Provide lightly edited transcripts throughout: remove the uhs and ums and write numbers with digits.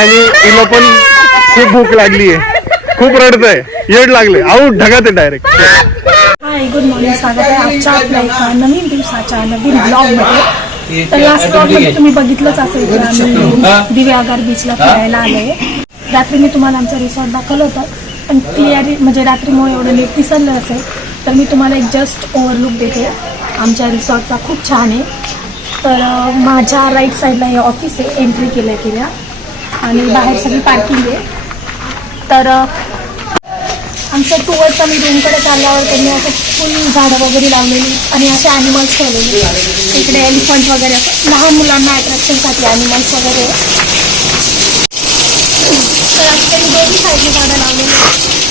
आणि तिला पण खूप भूक लागली आहे, खूप रडतंय, येड लागले, आऊट ढगात आहे डायरेक्ट. हाय, गुड मॉर्निंग. स्वागत आहे आजच्या आपल्या एका नवीन दिवसाच्या नवीन ब्लॉगमध्ये. तर लास्ट ब्लॉगमध्ये तुम्ही बघितलंच असेल की आम्ही दिव्यागार बीचला फिरायला आलोय. रात्री मी तुम्हाला आमचा रिसॉर्ट दाखवलं होतं, पण क्लिअरली म्हणजे रात्रीमुळे एवढं नीट दिसलं असेल, तर मी तुम्हाला एक जस्ट ओव्हरलुक देते आमच्या रिसॉर्टचा. खूप छान आहे. तर माझ्या राईट साईडला हे ऑफिस आहे, एंट्री केल्या आणि बाहेर सगळी पार्किंग आहे. तर आमच्या टूवरचा मी रूमकडे चालल्यावर त्यांनी असं फुल झाडं वगैरे लावलेली आणि असे ॲनिमल्स ठेवलेले. इकडे एलिफंट वगैरे असं लहान मुलांना अट्रॅक्शनसाठी ॲनिमल्स वगैरे.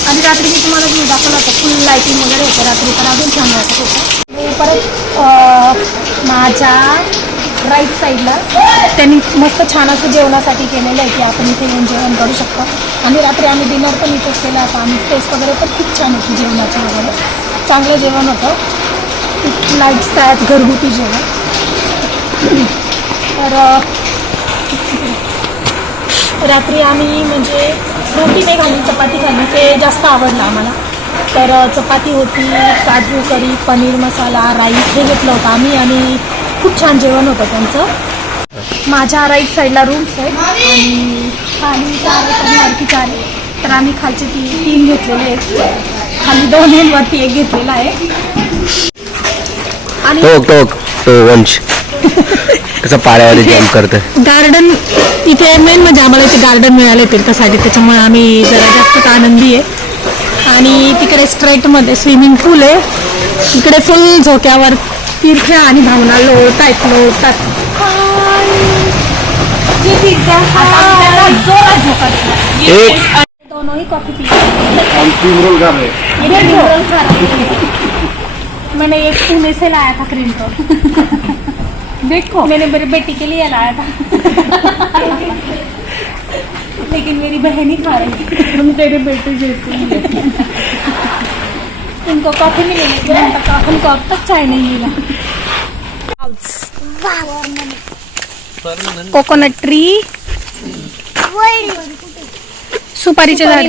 आणि रात्री मी तुम्हाला व्ह्यू दाखवला होता, फुल लायटिंग वगैरे होतं रात्री, तर अजून छान वाटत होतं. परत माझ्या राईट साईडला त्यांनी मस्त छान असं जेवणासाठी केलेलं आहे की आपण इथे येऊन जेवण करू शकतो. आणि रात्री आम्ही डिनर पण इथेच केलं होतं. आम्ही टेस्ट वगैरे पण खूप छान होती जेवणाची वगैरे, चांगलं जेवण होतं, लाईट घरगुती जेवण. तर रात्री आम्ही म्हणजे रोटी नाही खाल्ली, चपाती खाल्ली, ते जास्त आवडलं आम्हाला. तर चपाती होती, काजू करी, पनीर मसाला, राईस हे घेतलं होतं आम्ही आणि खूप छान जेवण होतं त्यांचं. माझ्या राईट साईडला रूम्स आहेत आणि खाली 4 आणि वरती 4 आहे. तर आम्ही खालचे 3 घेतलेले आहेत, खाली 2 आहे, वरती 1 घेतलेला आहे. आणि वंश कसं पाण्यामध्ये जम्प करतं. गार्डन इथे मेन म्हणजे आम्हाला इथे गार्डन मिळाले तीर्थासाठी, त्याच्यामुळे आम्ही जरा जास्तच आनंदी आहे. आणि तिकडे स्ट्रेटमध्ये स्विमिंग पूल आहे, इकडे फुल झोक्यावर तीर्थ आणि भावना लोळतात. दोनों ही कॉफी पी मैंने एक पुणे से लाया था क्रीम को, देखो मैंने मेरी बेटी के लिए लाया था लेकिन मेरी बहन ही खा रही, हम तेरे बेटे जैसे ही है. उनको कॉफी मिलेगी, उनको अब तक चाय नहीं मिला. कोकोनट ट्री, सुपारीचे झाड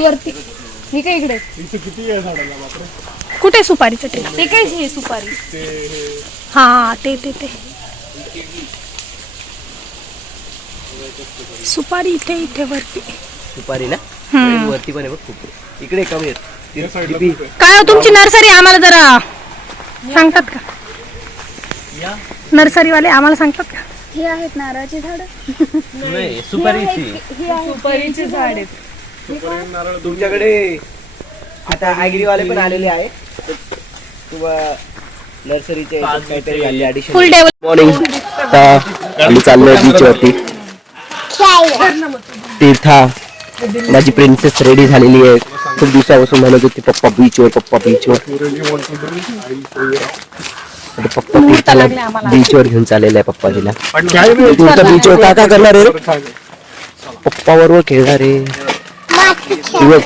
हे काय इकडे कुठे सुपारीचं ट्री, ते काय हे सुपारी, हा ते सुपारी इथे वरती सुपारी ना वरती पण आहे बघ, खूप इकडे कमी आहेत. काय हो तुमची नर्सरी आम्हाला जरा सांगतात का, नर्सरीवाले आम्हाला सांगतात का. हे आहेत नारळाची झाड, नाही सुपारीची झाड आहेत. तुमच्याकडे आता ॲग्रीवाले पण आलेले आहे किंवा नर्सरीचे काहीतरी ॲडिशन. फुल डेव्हलप मॉर्निंग आम्ही चाललोय बीच वरती. तीर्था माझी प्रिन्सेस रेडी झालेली आहे, खूप दिवसापासून म्हणत होती पप्पा बीचवर. पप्पा तीर्थाला बीचवर घेऊन चाललेला आहे. पप्पा तिला तीर्था बीचवर काय करणार आहे, पप्पा बरोबर खेळणार आहे.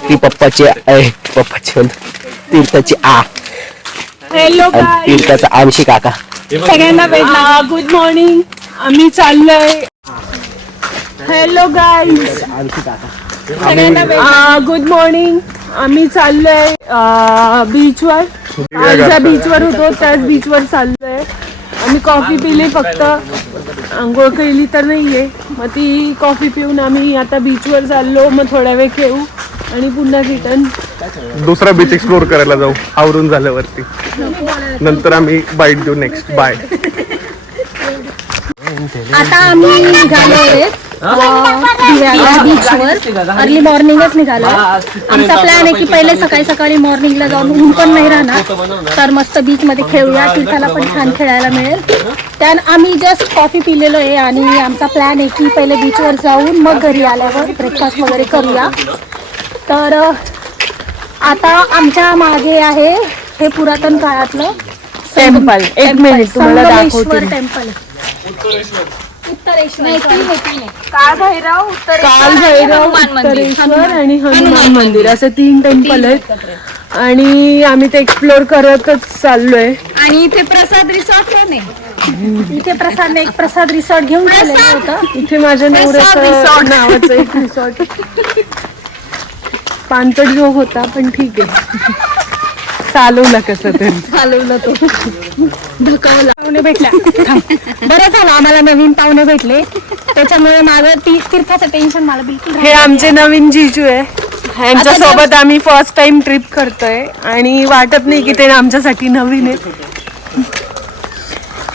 ती पप्पाची आहे, पप्पाची तीर्थाची आ, तीर्थाचा आमशी काका. सगळ्यांना भेटला. गुड मॉर्निंग, आम्ही चाललोय. हॅलो गाईज, गुड मॉर्निंग, आम्ही चाललोय बीचवर. ज्या बीचवर होतो त्याच बीचवर चाललोय. आम्ही कॉफी पिली, फक्त आंघोळ केली तर नाहीये. मग ती कॉफी पिऊन आम्ही आता बीचवर चाललो. मग थोड्या वेळ खेळू आणि पुन्हा रिटर्न दुसरा बीच एक्सप्लोर करायला जाऊ आवरून झाल्यावरती. नंतर आम्ही बाईट देऊ नेक्स्ट. बाय. आता आम्ही निघालोय बीचवर, अर्ली मॉर्निंगच निघालोय. आमचा प्लॅन आहे की पहिले सकाळी मॉर्निंगला जाऊन, ऊन पण नाही राहणार, तर मस्त बीच मध्ये खेळूया. तीर्थाला पण छान खेळायला मिळेल. त्यानं आम्ही जस्ट कॉफी पिलेलो आहे आणि आमचा प्लॅन आहे की पहिले बीचवर जाऊन मग घरी आल्यावर ब्रेकफास्ट वगैरे करूया. तर आता आमच्या मागे आहे हे पुरातन काळातलं टेम्पल. एक मिनिट तुम्हाला दाखवते. टेम्पल कालभैरव, उत्तरेश्वर आणि हनुमान मंदिर असे 3 टेम्पल आहेत. आणि आम्ही ते एक्सप्लोर करतच चाललोय. आणि इथे प्रसाद रिसॉर्ट पण आहे. इथे प्रसादने एक प्रसाद रिसॉर्ट घेऊन ठेवलेलं होतं. इथे माझ्या नवऱ्याचं नावाचं एक रिसॉर्ट पानचट जो होता, पण ठीक आहे, चालवला कसं तरी. चालवलं तो धकावला. पाहुणे भेटल्या. बरं झालं आम्हाला नवीन पाहुणे भेटले, त्याच्यामुळे माझं तीर्थाचं टेन्शन मला बिलकुल हे आमचे नवीन जीजू आहे. ह्यांच्या सोबत आम्ही फर्स्ट टाइम ट्रिप करतोय आणि वाटत नाही की ते आमच्यासाठी नवीन आहे.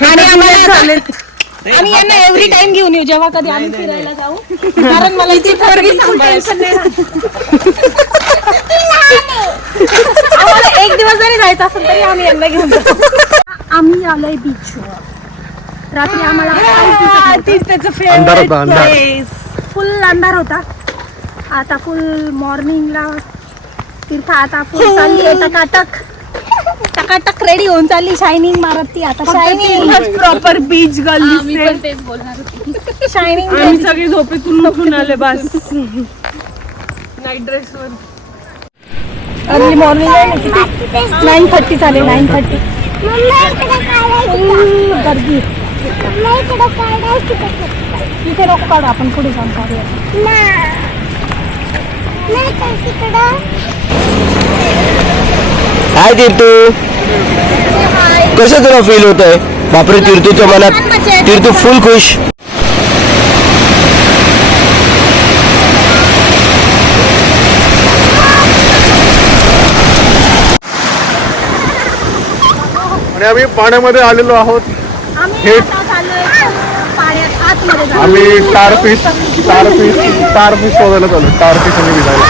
आणि आम्ही यांना एव्हरी टाइम घेऊन येऊ जेव्हा कधी आम्ही फिरायला जाऊ, कारण मला इथे टेन्शन नाही राहत. आम्हाला एक दिवस जरी जायचं असेल तरी आम्ही यांना घेऊन जाऊ. आम्ही आलोय बीचवर. रात्री आम्हाला अंधार होता, अंधार. फुल अंधार होता. आता फुल मॉर्निंगला तीर्थ आता फुल चालली आहे टकाटक टकाटक रेडी होऊन चालली, शायनिंग मारत ती आता. शायनिंग प्रॉपर बीच गल्ली. शायनिंग आम्ही सगळे झोपेतून उठून आले बस. नाईट ड्रेस वर अर्ली मॉर्निंग आहे ना, किती 9:30 झाले. 9:30 गर्दी. इथे रोख काढू आपण, पुढे जाऊन काढूया. काय तीर्थू, कसं तुला फील होत आहे? बापरे, तीर्थूच्या मनात, तीर्थू फुल खुश. आणि आम्ही पाण्यामध्ये आलेलो आहोत. आम्ही आता चाललोय पाण्यात आतमध्ये जाऊ. आम्ही टारफिश शोधायला चालू. टारफिश आणि भिजायला.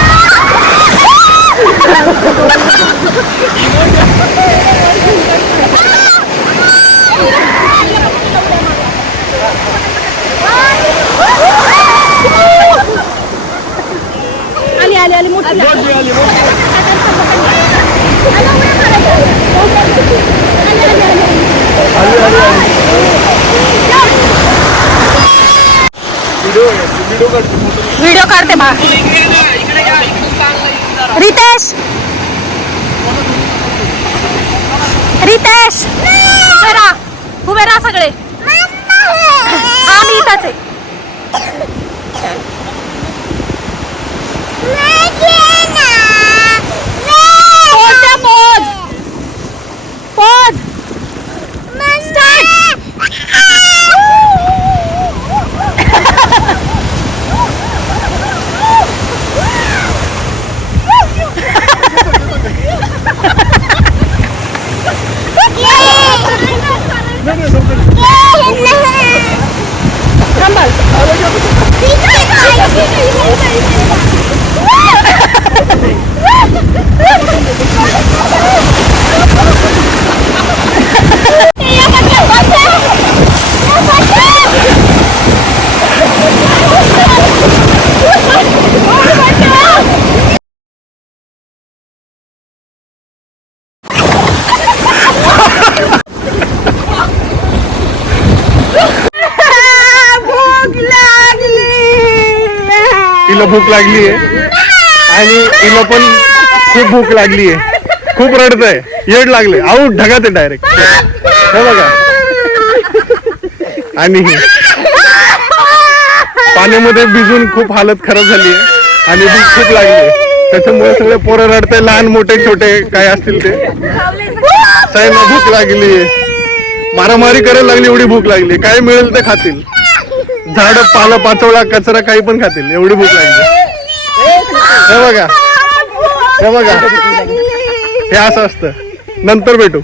आली आली आली मोठी आली. व्हिडिओ काढते बा. रितेश रितेश उभे राहा सगळे. आम्ही इथंच आहे. तिला भूक लागली आहे आणि तिला पण खूप भूक लागली आहे. खूप रडत आहे, येड लागले, आऊट ढगात आहे डायरेक्ट. हे बघा. आणि पाण्यामध्ये भिजून खूप हालत खराब झाली आहे आणि भूक खूप लागली आहे. त्याच्यामुळे सगळे पोरं रडते, लहान मोठे छोटे काय असतील ते. साईला भूक लागली आहे, मारामारी करायला लागली, एवढी भूक लागली. काय मिळेल ते खातील, झाड पाला पाचोळा कचरा काही पण खातील, एवढी भूक लागली. हे बघा, हे बघा, हे असं असतं. नंतर भेटू.